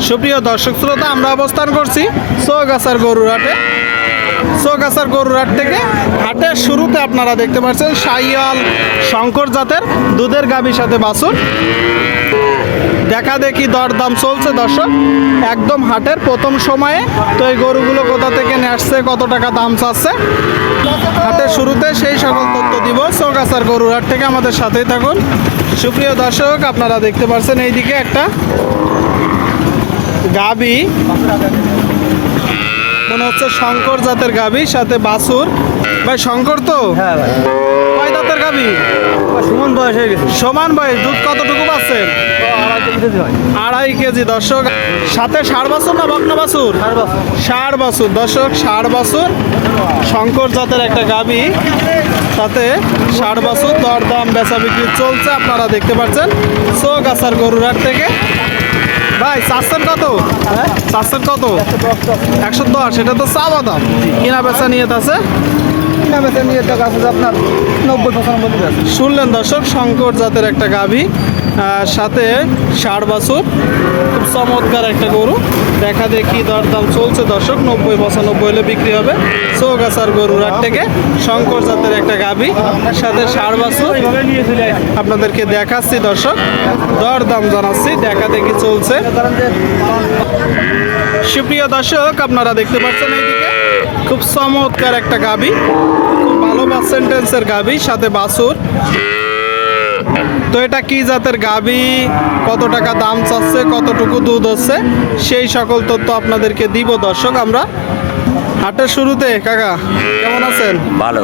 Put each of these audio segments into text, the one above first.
সুপ্রিয় দর্শক শ্রোতা, আমরা অবস্থান করছি চৌগাছার গরুর হাটে। চৌগাছার গরুর হাট থেকে হাটের শুরুতে আপনারা দেখতে পাচ্ছেন শাহিওয়াল শঙ্কর জাতের দুধের গাভীর সাথে বাছুর। দেখা দেখি দরদাম চলছে দর্শক, একদম হাটের প্রথম সময়ে। তো এই গরুগুলো কোথা থেকে নিয়ে আসছে, কত টাকা দাম চাচ্ছে, হাটের শুরুতে সেই সকল তথ্য দিব চৌগাছার গরুর হাট থেকে। আমাদের সাথেই থাকুন। সুপ্রিয় দর্শক, আপনারা দেখতে পাচ্ছেন এইদিকে একটা গাভী, মনে হচ্ছে শঙ্কর জাতের গাভী সাথে বাছুর। ভাই শঙ্কর তো? হ্যাঁ ভাই, কয় দাঁতের গাভী? সমান বয়স হয়ে গেছে। সমান বয়স, দুধ কতটুকু পাচ্ছেন? 2.5 কেজি হয়। 2.5 কেজি দর্শক। সাথে ষাঁড় বাছুর না বকনা বাছুর? ষাঁড় বাছুর দর্শক, ষাঁড় বাছুর শঙ্কর জাতের একটা গাভী সাথে ষাঁড় বাছুর। দরদাম বেচা বিক্রি চলছে, আপনারা দেখতে পাচ্ছেন চৌগাছার গরুর হাট থেকে। ভাই চাচ্ছেন কত? চাচ্ছেন কত? 110। এটা তো চাওয়া দাম, কিনা বেচা নিয়ে আছে? কিনা বেচা নিয়ে টাকা আছে আপনার 90-95 আছে। শুনলেন দর্শক, শঙ্কর জাতের একটা গাভী সাথে ষাঁড় বাছুর, খুব চমৎকার একটা গরু। দেখা দেখি দরদাম চলছে দর্শক, 90-95 হলে বিক্রি হবে। চৌগাছার গরুর হাট থেকে শঙ্কর জাতের একটা গাভী সাথে ষাঁড় বাছুর আপনাদেরকে দেখাচ্ছি দর্শক, দরদাম জানাচ্ছি, দেখা দেখি চলছে। সুপ্রিয় দর্শক, আপনারা দেখতে পাচ্ছেন এইদিকে খুব চমৎকার একটা গাভী, খুব ভালো পার্সেন্টেন্সের গাভী সাথে বাছুর। তো এটা কি জাতের গাভী, কত টাকা দাম চাচ্ছে, কতটুকু দুধ হচ্ছে, সেই সকল তথ্য আপনাদেরকে দিব দর্শক আমরা হাটের শুরুতে। কাকা কেমন আছেন? ভালো।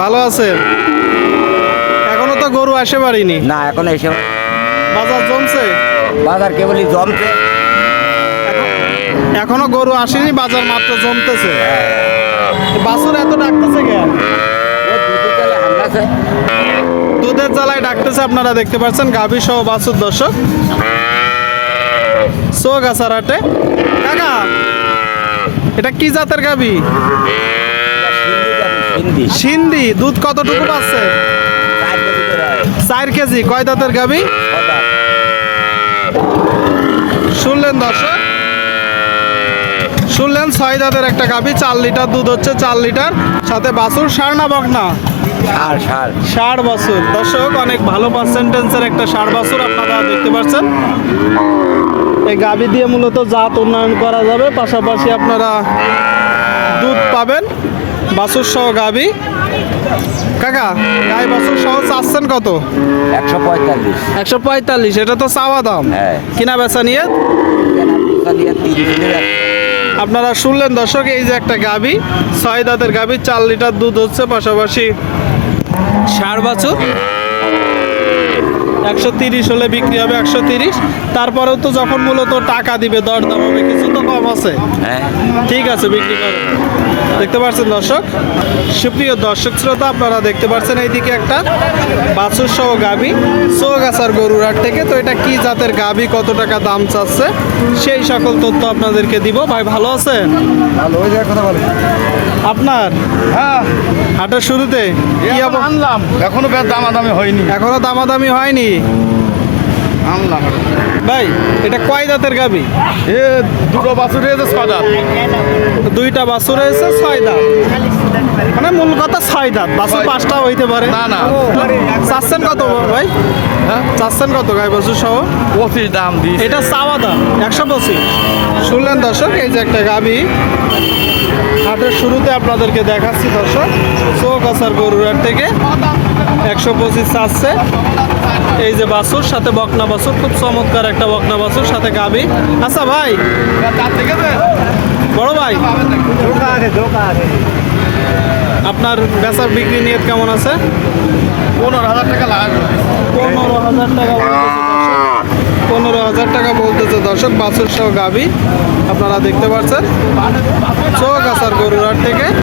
ভালো আছেন? এখনো তো গরু আসে পারিনি, না এখন এসে বাজার জমছে? বাজার কেবলই জমছে। এখনো গরু আসেনি, বাজার মাত্র জমতেছে। বাছুর এত ডাকতেছে কেন? দুধের জ্বালায় ডাকতেছে, আপনারা দেখতে পাচ্ছেন গাভী সহ বাছুর দর্শক চৌগাছার হাটে। কাকা এটা কি জাতের গাভী? সিন্ধি। দুধ কতটুকু পাচ্ছে? 4 কেজি। কয় দাঁতের গাভী? শুনলেন দর্শক, শুনলেন 6 দাঁতের একটা গাভী, 4 লিটার দুধ হচ্ছে, 4 লিটার সাথে বাছুর। ষাঁড় না বকনা? ষাঁড় বাছুর দর্শক, অনেক ভালো পার্সেন্টেন্সের একটা ষাঁড় বাছুর আপনারা দেখতে পাচ্ছেন। এই গাভী দিয়ে মূলত জাত উন্নয়ন করা যাবে, পাশাপাশি আপনারা দুধ পাবেন। বাছুর সহ গাভী। কাকা গাই বাছুর সহ চাচ্ছেন কত? 145। 145। এটা তো চাওয়া দাম, হ্যাঁ। কিনা বেচা নিয়ে? আপনারা শুনলেন দর্শক, এই যে একটা গাভী, 6 দাঁতের গাভী, 4 লিটার দুধ হচ্ছে, পাশাপাশি ষাঁড় বাছুর। 130 হলে বিক্রি হবে, 130। তারপরেও তো যখন মূলত টাকা দিবে দরদাম হবে, কিছু তো কম আছে। ঠিক আছে, বিক্রি করে দেখতে পাচ্ছেন দর্শক। সুপ্রিয় দর্শক শ্রোতা, আপনারা দেখতে পাচ্ছেন এইদিকে একটা বাছুর সহ গাভী চৌগাছার গরুর হাট থেকে। তো এটা কি জাতের গাভী, কত টাকা দাম চাচ্ছে, সেই সকল তথ্য আপনাদেরকে দিব। ভাই ভালো আছেন? ভালো হয়ে যায় কথা বলে। আপনার হ্যাঁ, হাটের শুরুতে কি আনলাম, এখনো বেশ দামাদামি হয়নি। এখনো দামাদামি হয়নি? আনলাম ভাই এটা কয় দাঁতের গাভী? এ দুটো বাছুর হয়েছে 6 দাঁত। 2টা বাছুর হয়েছে 6 দাঁত, মানে মূল কথা 6 দাঁত। বাছুর 5টা হইতে পারে। না না, চাচ্ছেন কত ভাই? হ্যাঁ, চাচ্ছেন কত গাই বাছুর সহ? 25 দাম দিই। এটা চাওয়া দাম 125। শুনলেন দর্শক, এই যে একটা গাভী হাটের শুরুতে আপনাদেরকে দেখাচ্ছি দর্শক, চৌগাছার গরুর হাট থেকে 125 চাচ্ছে। এই যে বাছুর সাথে বকনা বাছুর, খুব চমৎকার একটা বকনা বাছুর সাথে গাভী। আচ্ছা ভাই, বড় ভাই, আপনার বেচার বিক্রি নিয়ত কেমন আছে? 15,000 টাকা লাগবে। 15,000 টাকা বলতেছে দর্শক। 15,000 টাকা বলতেছে দর্শক, বাছুর সহ গাভী আপনারা দেখতে পাচ্ছেন চৌগাছার গরুর হাট থেকে।